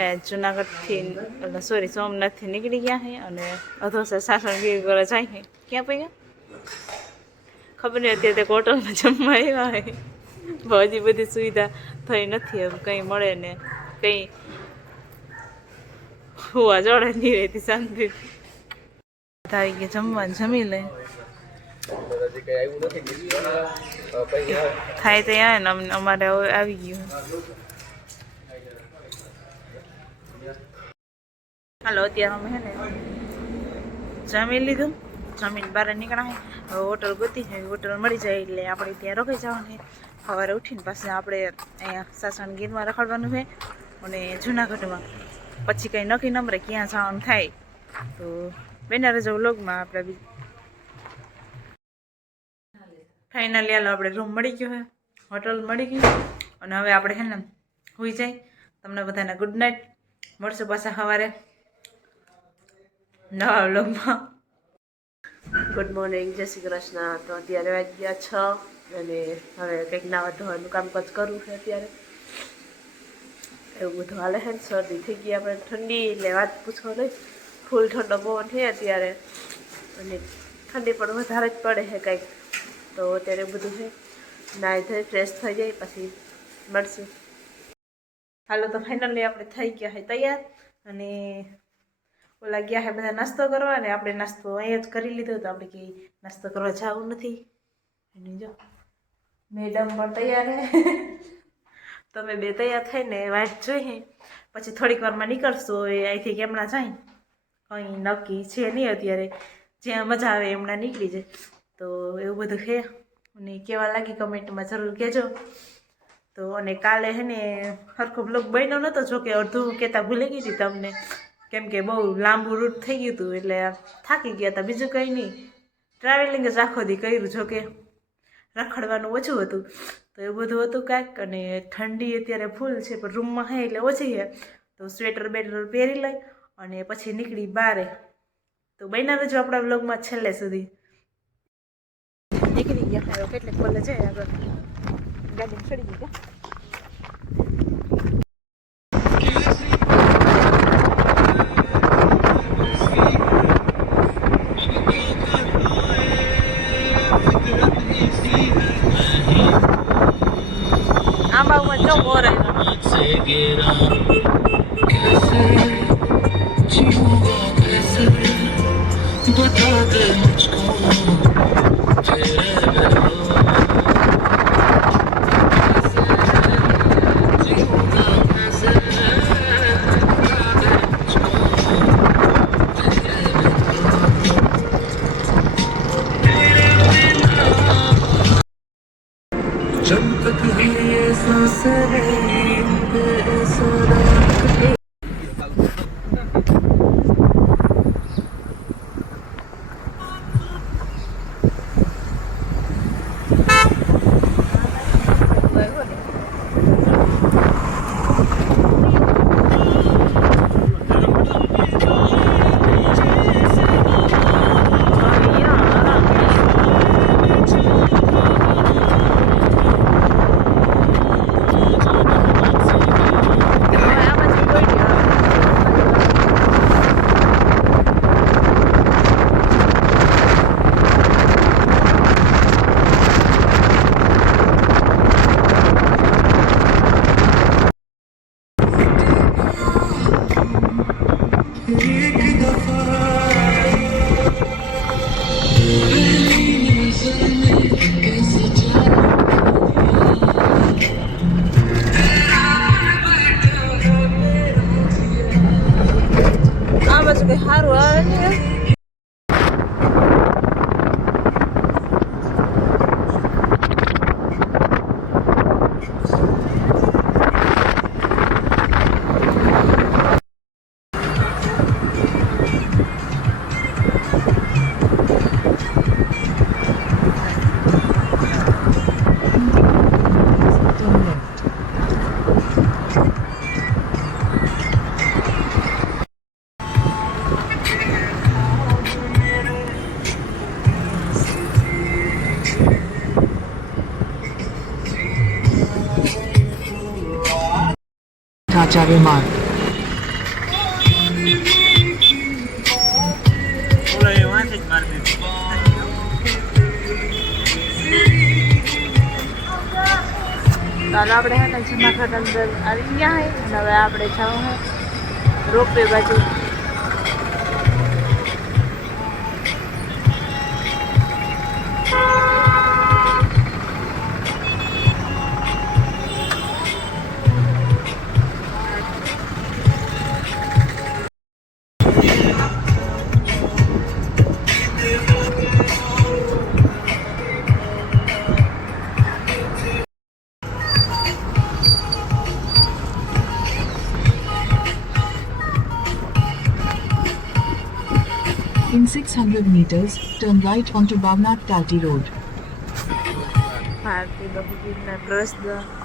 ને જુનાગઢથી સોરી, સોમનાથથી નીકળી ગયા છે અને અધોસર સાસણગીર કરે જાય છે ક્યાં પૈયા? ખબર નહીં અત્યારે તે હોટલમાં જમવા આવ્યા હોય હજી બધી સુવિધા થઈ નથી, હવે કંઈ મળે ને કંઈ હોવા જોડે નહીં રહેતી શાંતિ. આવી ગયા જમવાનું જમી લે. થાય તો આવે અમને અમારે આવી ગયું. હાલો, અત્યારે અમે હે ને જમી લીધું. જમીન બહાર નીકળ્યા હવે હોટલ ગોતી છે હોટલ મળી જાય એટલે આપણે ત્યાં રોકાઈ જવાનું સવારે ઉઠીને પાછું આપણે અહીંયા સાસણ ગીરમાં રખડવાનું છે અને જુનાગઢમાં. પછી કંઈ નક્કી નંબરે ક્યાં જવાનું થાય. તો બેનારે રહેજો વ્લોગમાં આપણે બી. ફાઇનલી હાલો, આપણે રૂમ મળી ગયો છે. હોટલ મળી ગયું. અને હવે આપણે હે ને હોઈ જાય. તમને બધાને ગુડ નાઇટ મળશું પાછા સવારે નવા વ્લોગમાં. ગુડ મોર્નિંગ જય શ્રી કૃષ્ણ. તો અત્યારે વાગ્યા છ અને હવે કંઈક નાવા ધોવાનું કામકાજ કરવું છે અત્યારે. એવું બધું હાલે છે ને, શરદી થઈ ગઈ આપણે ઠંડી, એટલે વાત પૂછો નહીં. ફૂલ ઠંડો પવન છે અત્યારે. અને ઠંડી પણ વધારે જ પડે છે કંઈક. તો અત્યારે બધું છે. નાહી થઈ ફ્રેશ થઈ જાય, પછી મળશું. હાલો તો ફાઇનલી આપણે થઈ ગયા છે તૈયાર. અને ઓલા ગયા છે બધા નાસ્તો કરવા ને આપણે નાસ્તો અહીંયા જ કરી લીધો તો આપણે કંઈ નાસ્તો કરવા જવું નથી. અને જો મેડમ પણ તૈયાર હે. તમે બે તૈયાર થઈને વાટ જોઈએ પછી થોડીક વારમાં નીકળશો એ અહીંથી કેમણા જાય. કંઈ નક્કી છે નહીં અત્યારે. જ્યાં મજા આવે એમના નીકળી જાય. તો એવું બધું છે. અને કેવા લાગી કમેન્ટમાં જરૂર કહેજો. તો અને કાલે હે ને સરખો બ્લોગ બન્યો નહોતો જો કે અડધું કહેતા ભૂલી ગઈ હતી તમને. કેમ કે બહુ લાંબુ રૂટ થઈ ગયું હતું, એટલે થાકી ગયા હતા. બીજું કંઈ નહીં. ટ્રાવેલિંગ જ આખો દી કર્યું, જો કે રખડવાનું ઓછું હતું. તો એવું બધું હતું કાંઈક, અને ઠંડી અત્યારે ફૂલ છે, પણ રૂમમાં હે એટલે ઓછી છે તો સ્વેટર બેટર પહેરી લઈ, અને પછી નીકળી બારે. તો બન્યા રહેજો આપણા બ્લોગમાં છેલ્લે સુધી. નીકળી ગયા કેટલીક કોલેજ આગળ. ગાડી ચડી ગઈ કા આંબામાં કઈ સારું આવે છે. Raja માર્ગ. ચાલો આપણે હે ને જુનાગઢ અંદર આવી ગયા હે અને હવે આપણે જવું હે રોપવે બાજુ. In 600 meters, turn right onto Bhavnath Tati Road. The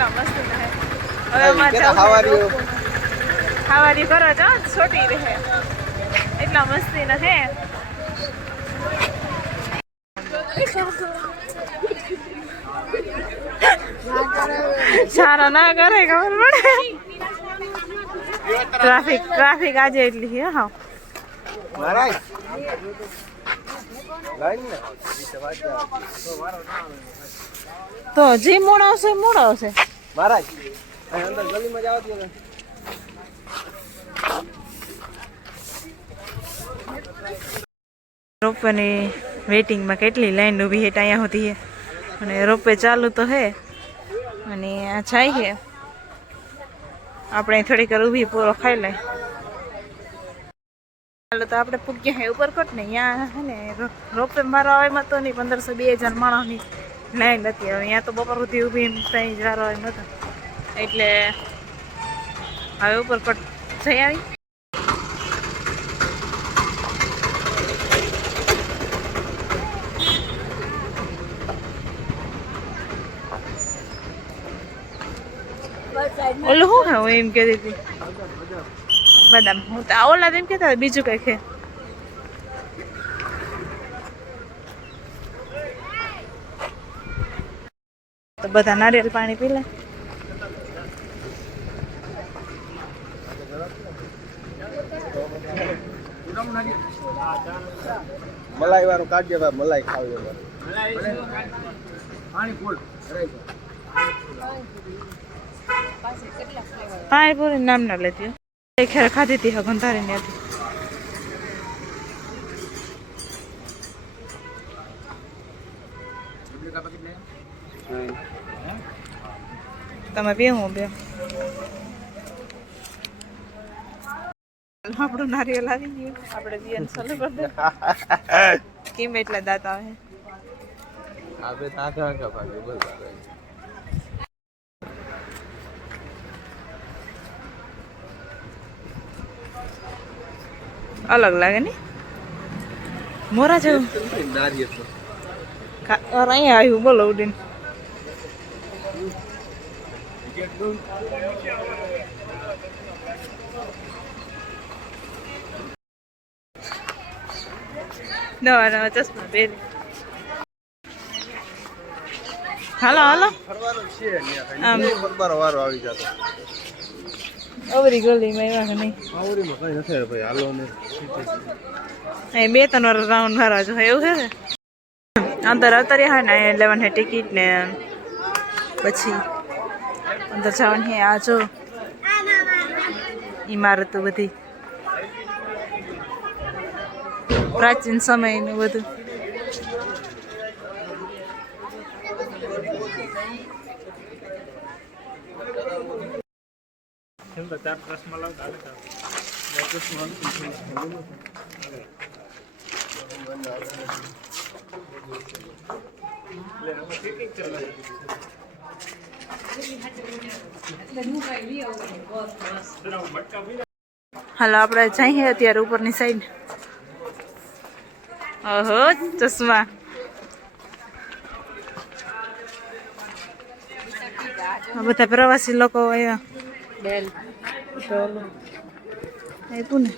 કેટલા મસ્ત છે હવે ખાવારી કરો છો છોટી રહે. એટલા મસ્તી ન હે. સારા ના કરે ખબર પડે. ટ્રાફિક ટ્રાફિક આજે એટલી છે હા. તો હજી મોડ આવશે મોડ આવશે. મહારાજ અંદર ગલીમાં જાવ દો. રોપવેની વેટિંગમાં કેટલી લાઈન ઊભી છે અહીંયા સુધી હે અને રોપવે ચાલુ તો હે અને આ જાય હે આપણે થોડીક ઊભી, પૂરો ખાઈ લઈ ચાલો તો આપણે પૂગ્યા હે ઉપરકોટ ને અહીંયા હે ને રોપવે મારા આવેમાં તો નહીં, પંદરસો બે હજાર માણસની લાઈન નથી હવે અહીંયા તો બપોર સુધી ઊભી ત્યાં જ એમ નતો. એટલે હવે ઉપર ઉપરકોટ જઈ આવી. ઓલું શું ખાવું એમ કહેતી હતી? બદામ. હું તો ઓલા એમ કહેતા હતા, બીજું કંઈ ખે તો બધા નારિયેળ પાણી પી લે. મલાઈ વાળું કાઢજે ભાઈ મલાઈ ખાવી એમાં. પાણીપુરી નામ ના લેતી એ ખેર ખાધી હતી હગન તારી ને હતી. તમે બે હું બે આપણું નારિયેલ આવી ગયું. આપણે બિયાન સલો કરી દે. કેમ એટલા દાંત આવે? આપે તાકા આખા ભાગે બોલ અલગ લાગે ને? મોરા જેવું. કા- અરે અહીંયા આવ્યું બોલો ઉડીને. નવા નવા ચશ્મા પહેરી હાલો હાલો વારો આવી જતો. અવરી ગલીમાં એવા કે નહીં? આવરીમાં કઈ નથી ભાઈ હાલો ને બે ત્રણ વાર રાઉન્ડ મારવા જો એવું છે અંદર અવતરી હોય ને લેવાની ટિકિટ ને પછી અંદર જવાની આ જો ઇમારતો બધી. પ્રાચીન સમયનું બધું. હાલો આપણે જઈએ અત્યારે ઉપરની સાઈડ ઓહો ચશ્મા. બધા પ્રવાસી લોકો ઓલું આપ્યું ને.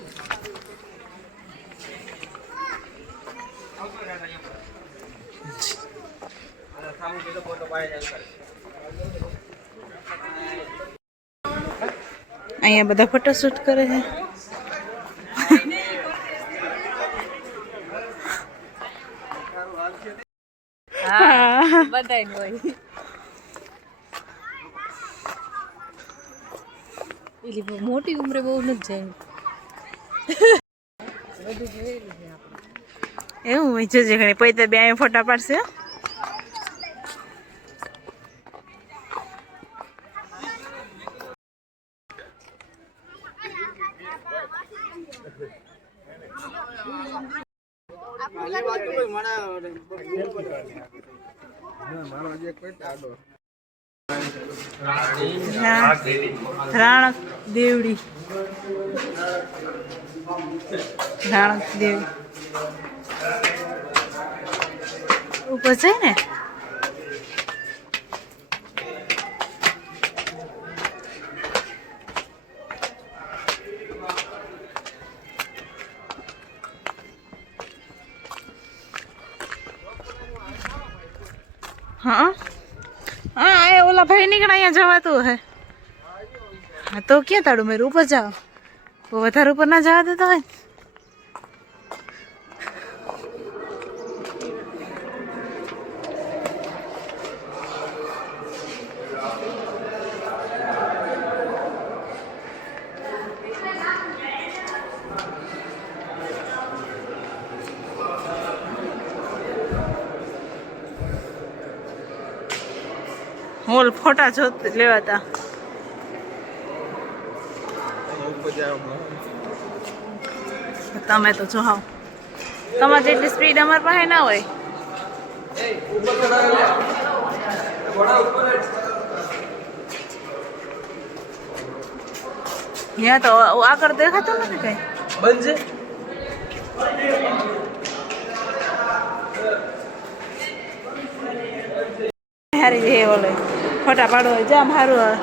અહીંયા બધા ફોટોશૂટ કરે છે. મોટી ઉંમરે બહુ નથી જાય. એવું જજે ઘણી. પૈતા બે ફોટા પાડશે. રાણક દેવડી. રાણક દેવડી. ઉપર છે ને? હા? ભાઈ નીકળે અહીંયા જવાતું હે. હા, તો ક્યાં તાડું મેરું ઉપર જાઓ. વધારે ઉપર ના જવા દેતા હોય હોલ ફોટા જોત લેવાતા. તમે તો જોહાવ તમારે જેટલી સ્પીડ અમારી પાસે ના હોય. ત્યાં તો આગળ દેખાતું નથી કઈ? બંધ હારી જઈએ ઓલે ફોટા પાડો હોય જામ સારું હોય.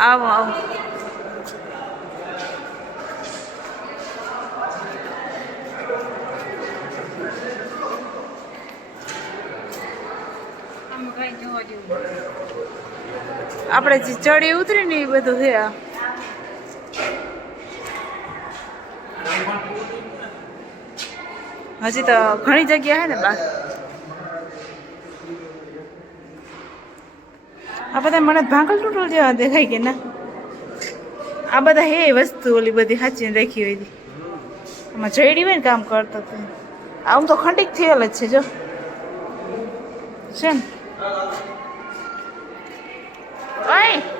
આવો આવો. આપણે જે ચડી ઉતરી ને એ બધું છે આ હજી તો ઘણી જગ્યા હે ને બા. આ બધા મને ભાંગલ તૂટલ જેવા દેખાય કે ના? આ બધા હે વસ્તુ ઓલી બધી સાચીને રાખી હોય હતી આમાં જઈડી હોય ને કામ કરતો તો. આમ તો ખંડિત થયેલ જ છે, જો. છે ને? ઓય!